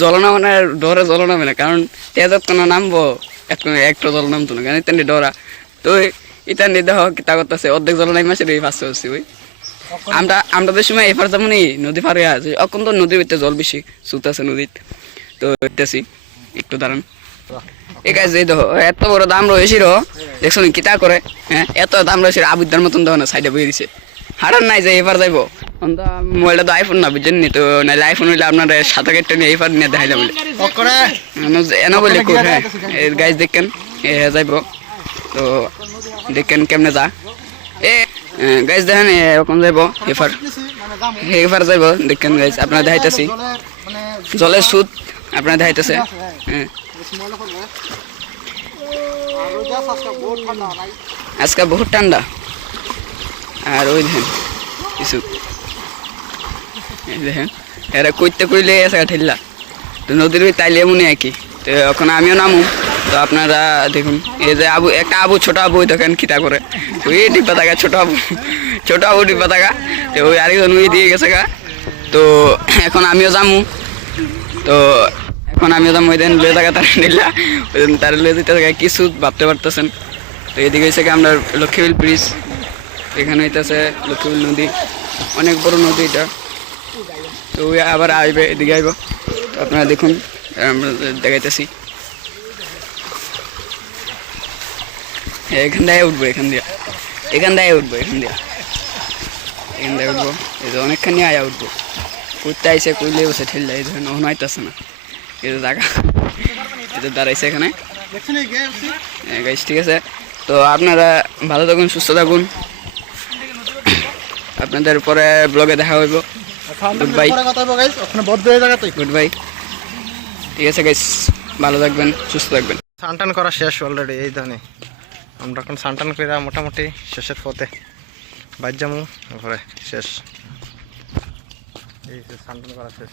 জলনা মানে ডরে জল নামে না, কারণ তেজত কোনো নামবো একটু জল নামতো না, কারণ ইতানি ডরা। তো ইতানি দেহ কিতা করতেছে অর্ধেক জল নামে আসে এই ফার্স্ট হচ্ছি ওই আমরা তো সময় এফার যেমন নদী পার হয়ে আছে, এখন তো নদীর ভিতরে জল বেশি সুত আছে নদীত। তো দেখতেছি একটু দাঁড়ান। এই গাছ এই দেখো এত বড় দাম রয়েছে দেখছো কিতা করে। হ্যাঁ এত দাম রয়েছে আবুদ্দার মতন দেখো না, সাইডে বয়ে দিছে। হারান নাই যে এবার যাইবো মোবাইলটা তো আইফোন না বুঝছেন নি, তো নাহলে আইফোন হইলে আপনার সাঁতার কেটে নিয়ে এবার নিয়ে দেখাইলে বলে এনে বলে খুব। হ্যাঁ গাছ দেখেন এ যাইব, তো দেখেন কেমনে যা এ গাছ দেখেন এরকম যাইব এফার এফার যাইব। দেখেন গাছ আপনার দেখাইতেছি জলের সুদ আপনার দেখাইতেছে। হ্যাঁ আজকে বহুত ঠান্ডা। আর ওই দেখেন কিছু দেখেন এরা কইতে কইলে আছে ঠেললা, তো নদীর ওই তাইলে মনে একই। তো এখন আমিও নামু, তো আপনারা দেখুন এই যে আবু একটা আবু ছোট আবু দেখেন খিতা করে ওই ডিব্বা থাকা ছোট আবু ডিব্বা থাকা, তো ওই আরেকজন ওই দিয়ে গেছে গা। তো এখন আমিও যামু, তো এখন আমিও যাবো ওই দিন লয়ে থাকা তার নিলা ওই দিন তার লয়ে যেতে থাকা কিছু ভাবতে পারতেছেন। তো এদিকে হয়েছে কি আমরা লক্ষ্মীবিল ব্রিজ, এখানে হইতেছে লক্ষ্মীবিল নদী, অনেক বড় নদী এটা। তো ওই আবার আসবে এদিকে আইব, তো আপনারা দেখুন আমরা দেখাইতেছি। এখান দিয়ে উঠবো, এখান দিয়ে উঠবো, এখান দিয়ে উঠবো। এই যে অনেকখানি আয়া উঠবো, করতে আইসে কইলে বসে ঠেললে এই ধরেন ওখানে আইতেছে না, এই যে জায়গা এই যে দাঁড়াইছে এখানে গাইস। ঠিক আছে, তো আপনারা ভালো থাকুন, সুস্থ থাকুন, আপনাদের পরে ব্লগে দেখা হইব। Good bye, good bye. ঠিক আছে গাইস, ভালো থাকবেন, সুস্থ থাকবেন। সানটান করা শেষ অলরেডি, এই ধরনে আমরা এখন সানটান করে মোটামুটি শেষের পথে বাইর যাবো ঘরে শেষ। এই সানটান করা শেষ।